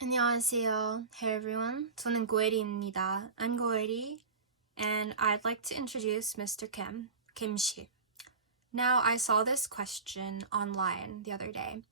안녕하세요. Hey everyone. 저는 고에리입니다. I'm 고에리, and I'd like to introduce Mr. Kim Shi. Now, I saw this question online the other day,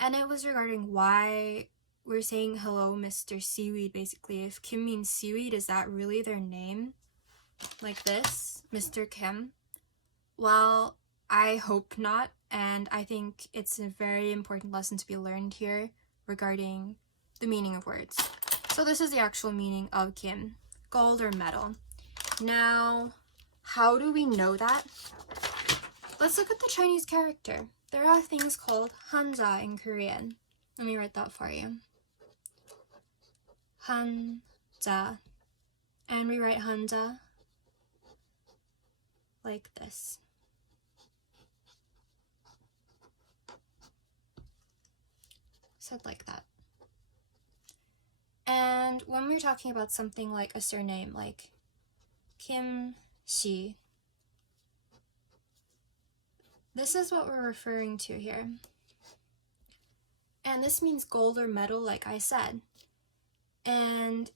and it was regarding why we're saying hello, Mr. Seaweed, basically. If Kim means seaweed, is that really their name? Like this, Mr. Kim? Well, I hope not, and I think it's a very important lesson to be learned here regarding the meaning of words. So this is the actual meaning of Kim, gold or metal. Now, how do we know that? Let's look at the Chinese character. There are things called Hansa in Korean. Let me write that for you. Hanja. And we write Hanja like this. Said like that. And when we're talking about something like a surname, like Kim Shi, this is what we're referring to here. And this means gold or metal, like I said. And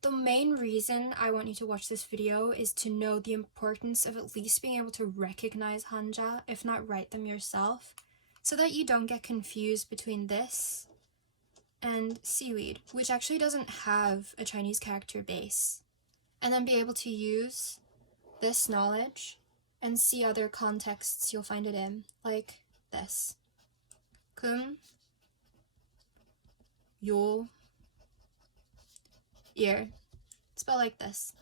the main reason I want you to watch this video is to know the importance of at least being able to recognize Hanja, if not write them yourself, so that you don't get confused between this and seaweed, which actually doesn't have a Chinese character base, and then be able to use this knowledge and see other contexts you'll find it in, like this. 금, 요, ear. Spelled like this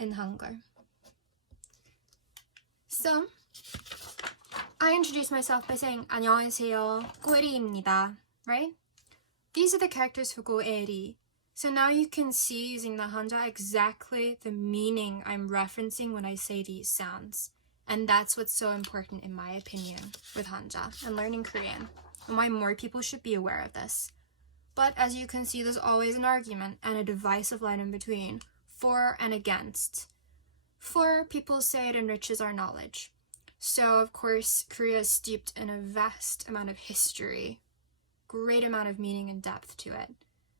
in Hangul. So, I introduce myself by saying 안녕하세요, 고에리입니다. Right? These are the characters for 고에리. So now you can see using the Hanja exactly the meaning I'm referencing when I say these sounds. And that's what's so important in my opinion with Hanja and learning Korean, and why more people should be aware of this. But as you can see, there's always an argument and a divisive line in between, for and against. For, people say it enriches our knowledge. So of course, Korea is steeped in a vast amount of history, great amount of meaning and depth to it,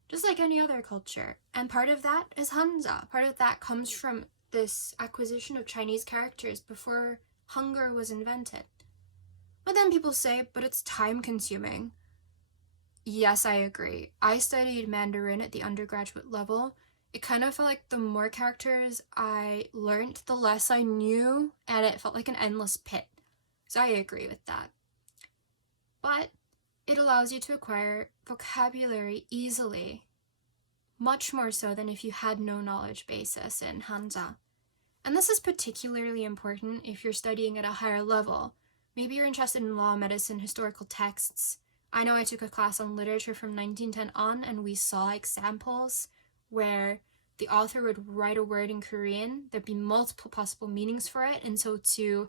just like any other culture. And part of that is Hansa. Part of that comes from this acquisition of Chinese characters before Hangul was invented. But then people say, but it's time consuming. Yes, I agree. I studied Mandarin at the undergraduate level. It kind of felt like the more characters I learned, the less I knew, and it felt like an endless pit. So I agree with that. But it allows you to acquire vocabulary easily, much more so than if you had no knowledge basis in Hansa. And this is particularly important if you're studying at a higher level. Maybe you're interested in law, medicine, historical texts. I know I took a class on literature from 1910 on, and we saw examples where the author would write a word in Korean, there'd be multiple possible meanings for it, and so to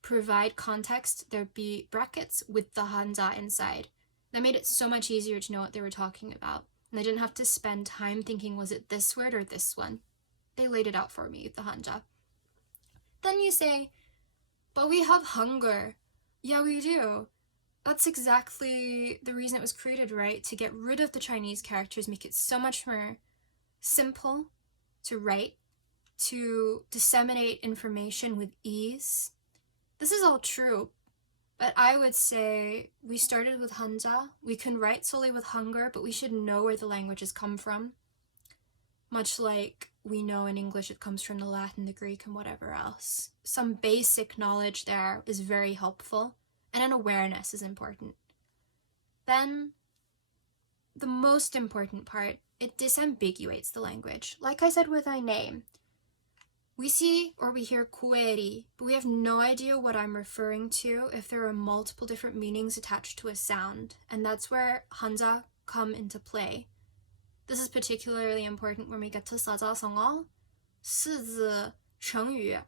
provide context, there'd be brackets with the Hansa inside. That made it so much easier to know what they were talking about. And I didn't have to spend time thinking, was it this word or this one? They laid it out for me with the Hanja. Then you say, but we have Hangul. Yeah, we do. That's exactly the reason it was created, right? To get rid of the Chinese characters, make it so much more simple to write, to disseminate information with ease. This is all true, but I would say we started with Hanja. We can write solely with Hangul, but we should know where the languages come from. Much like we know in English it comes from the Latin, the Greek, and whatever else. Some basic knowledge there is very helpful, and an awareness is important. Then, the most important part, it disambiguates the language. Like I said with my name, we see or we hear 고에리, but we have no idea what I'm referring to if there are multiple different meanings attached to a sound, and that's where Hansa come into play. This is particularly important when we get to 사자성어, 四字成语,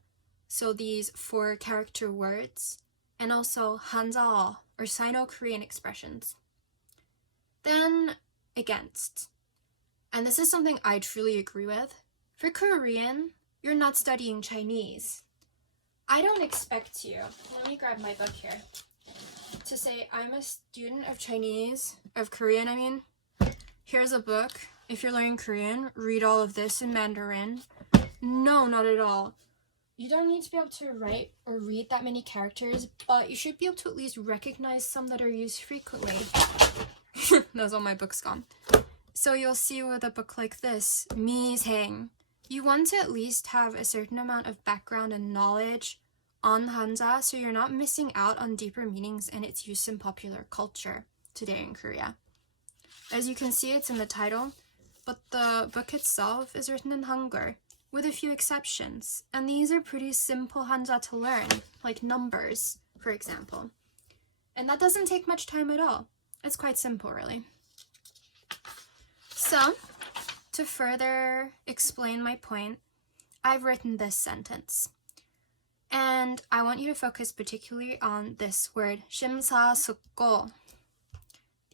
so these 4 character words, and also Hansa or Sino-Korean expressions. Then, against. And this is something I truly agree with. For Korean, you're not studying Chinese. I don't expect you, let me grab my book here, to say I'm a student of Korean, I mean. Here's a book. If you're learning Korean, read all of this in Mandarin. No, not at all. You don't need to be able to write or read that many characters, but you should be able to at least recognize some that are used frequently. That's all my books gone. So you'll see with a book like this, 미생, you want to at least have a certain amount of background and knowledge on Hansa, so you're not missing out on deeper meanings and its use in popular culture today in Korea. As you can see, it's in the title, but the book itself is written in Hangul, with a few exceptions, and these are pretty simple Hanja to learn, like numbers, for example. And that doesn't take much time at all. It's quite simple, really. So, to further explain my point, I've written this sentence. And I want you to focus particularly on this word, 심사숙고.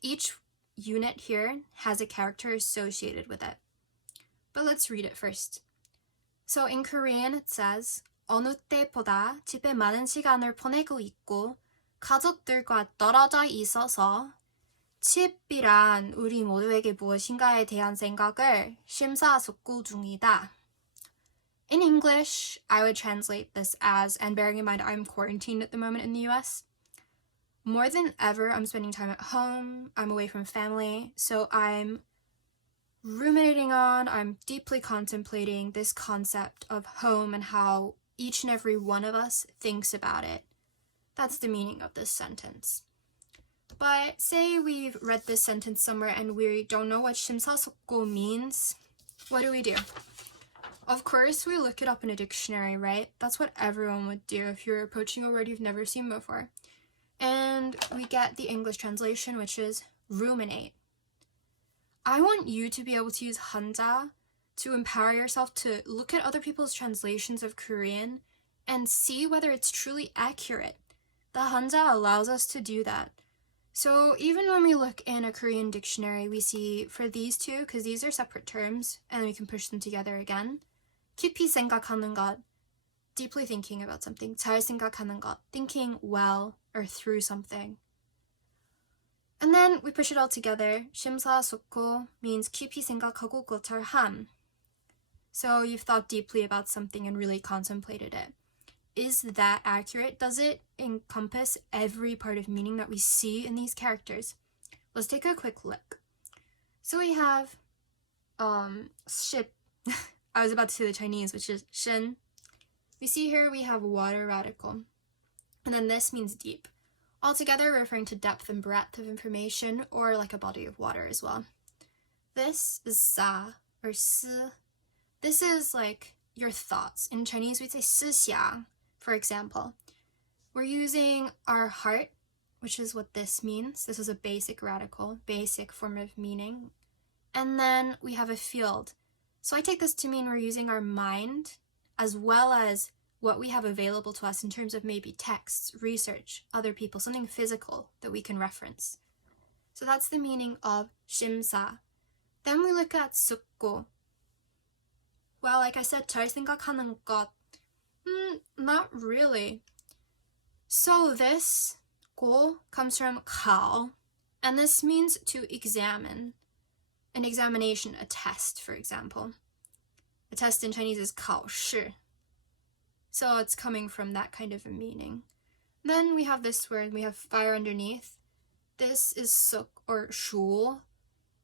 Each unit here has a character associated with it. But let's read it first. So in Korean it says, 어느 때보다 집에 많은 시간을 보내고 있고 가족들과 떨어져 있어서 집이란 우리 모두에게 무엇인가에 대한 생각을 심사숙고 중이다. In English, I would translate this as, and bearing in mind I'm quarantined at the moment in the US, more than ever I'm spending time at home, I'm away from family, so I'm I'm deeply contemplating this concept of home and how each and every one of us thinks about it. That's the meaning of this sentence. But say we've read this sentence somewhere and we don't know what 심사숙고 means. What do? Of course, we look it up in a dictionary, right? That's what everyone would do if you're approaching a word you've never seen before. And we get the English translation, which is ruminate. I want you to be able to use Hanja to empower yourself to look at other people's translations of Korean and see whether it's truly accurate. The Hanja allows us to do that. So even when we look in a Korean dictionary, we see for these two, because these are separate terms, and then we can push them together again. 깊이 생각하는 것, deeply thinking about something. 잘 생각하는 것, thinking well or through something. And then we push it all together. 심사숙고 means 깊이 생각하고 그것을 함. So you've thought deeply about something and really contemplated it. Is that accurate? Does it encompass every part of meaning that we see in these characters? Let's take a quick look. So we have ship. I was about to say the Chinese, which is shen. We see here we have water radical. And then this means deep. Altogether referring to depth and breadth of information, or like a body of water as well. This is sa, or si. This is like your thoughts. In Chinese, we'd say 思想, for example. We're using our heart, which is what this means. This is a basic radical, basic form of meaning. And then we have a field. So I take this to mean we're using our mind as well as what we have available to us in terms of maybe texts, research, other people, something physical that we can reference. So that's the meaning of 심사. Then we look at 숙고. Well, like I said, 잘 생각하는 것. Not really. So this 고 comes from khao, and this means to examine. An examination, a test, for example. A test in Chinese is 考试. So it's coming from that kind of a meaning. Then we have this word, we have fire underneath. This is suk or shul,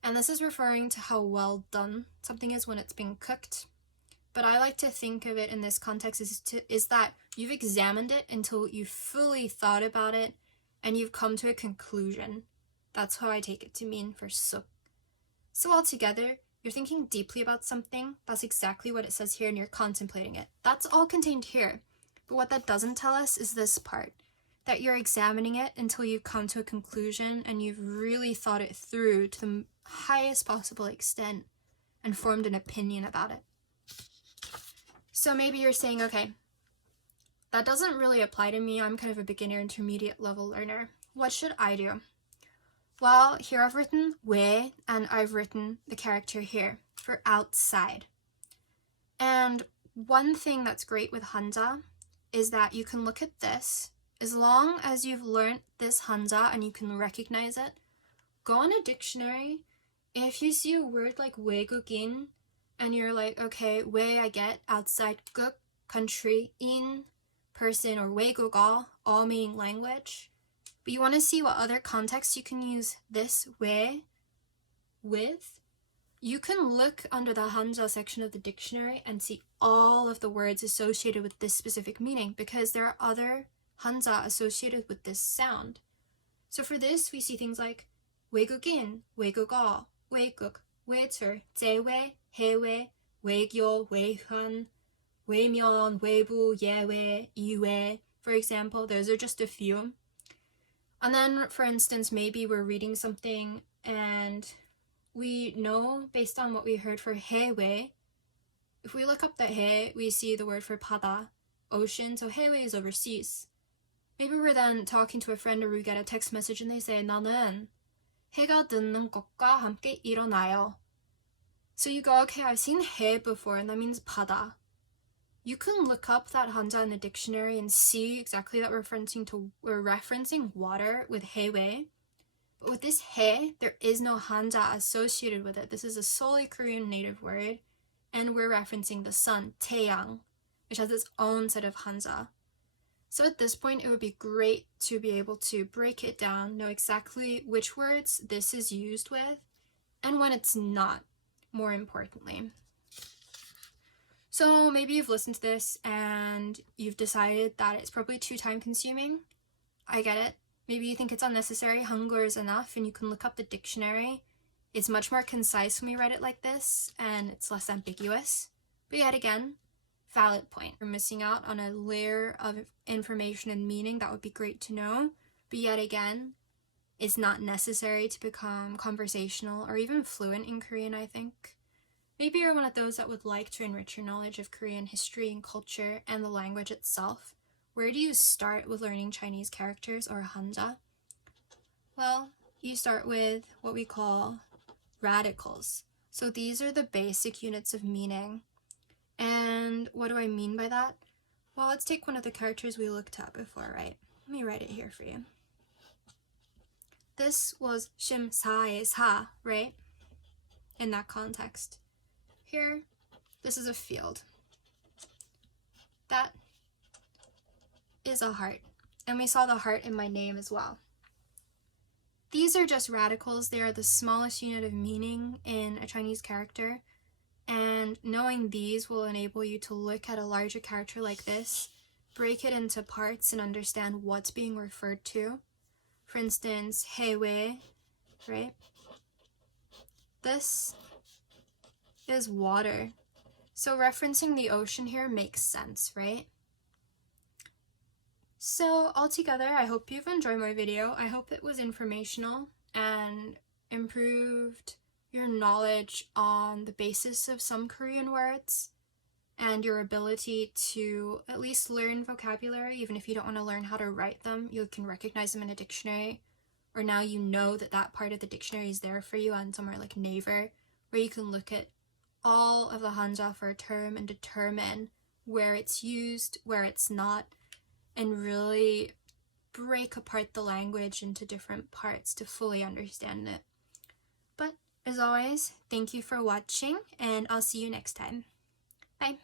and this is referring to how well done something is when it's being cooked. But I like to think of it in this context is that you've examined it until you fully thought about it and you've come to a conclusion. That's how I take it to mean for suk. So altogether, you're thinking deeply about something. That's exactly what it says here, and you're contemplating it. That's all contained here. But what that doesn't tell us is this part, that you're examining it until you've come to a conclusion and you've really thought it through to the highest possible extent and formed an opinion about it. So maybe you're saying, okay, that doesn't really apply to me. I'm kind of a beginner intermediate level learner. What should I do? Well, here I've written 왜, and I've written the character here for outside. And one thing that's great with Hanja is that you can look at this as long as you've learned this Hansa and you can recognize it, go on a dictionary. If you see a word like 외국인 and you're like, okay, 외 I get outside, 국 country, in person, or 외국어, all meaning language. But you want to see what other contexts you can use this 외 with. You can look under the Hanja section of the dictionary and see all of the words associated with this specific meaning, because there are other Hansa associated with this sound. So for this, we see things like 외국인, 외국어, 외국, 외출, 제외, 해외, 외교, 외환, 외면, 외부, 예외, 이외. For example, those are just a few. And then, for instance, maybe we're reading something and we know, based on what we heard for 해외, if we look up the 해, we see the word for 바다, ocean, so 해외 is overseas. Maybe we're then talking to a friend or we get a text message and they say, 나는 해가 뜨는 것과 함께 일어나요. So you go, okay, I've seen 해 before, and that means 바다. You can look up that Hanja in the dictionary and see exactly that we're referencing water with 해외. But with this 해, there is no Hanja associated with it. This is a solely Korean native word, and we're referencing the sun, 태양, which has its own set of Hanja. So at this point, it would be great to be able to break it down, know exactly which words this is used with, and when it's not, more importantly. So maybe you've listened to this and you've decided that it's probably too time consuming. I get it. Maybe you think it's unnecessary, Hangul is enough, and you can look up the dictionary. It's much more concise when we write it like this, and it's less ambiguous. But yet again, valid point. You're missing out on a layer of information and meaning that would be great to know. But yet again, it's not necessary to become conversational or even fluent in Korean, I think. Maybe you're one of those that would like to enrich your knowledge of Korean history and culture and the language itself. Where do you start with learning Chinese characters or Hanja? Well, you start with what we call radicals. So these are the basic units of meaning. And what do I mean by that? Well, let's take one of the characters we looked at before, right? Let me write it here for you. This was 심사의 사, right? In that context. Here, this is a field. That is a heart. And we saw the heart in my name as well. These are just radicals. They are the smallest unit of meaning in a Chinese character. And knowing these will enable you to look at a larger character like this, break it into parts, and understand what's being referred to. For instance, 해외, right? This is water. So referencing the ocean here makes sense, right? So altogether, I hope you've enjoyed my video. I hope it was informational and improved your knowledge on the basis of some Korean words and your ability to at least learn vocabulary. Even if you don't want to learn how to write them, you can recognize them in a dictionary, or now you know that that part of the dictionary is there for you on somewhere like Naver, where you can look at all of the Hanja for a term and determine where it's used, where it's not, and really break apart the language into different parts to fully understand it. But as always, thank you for watching, and I'll see you next time. Bye!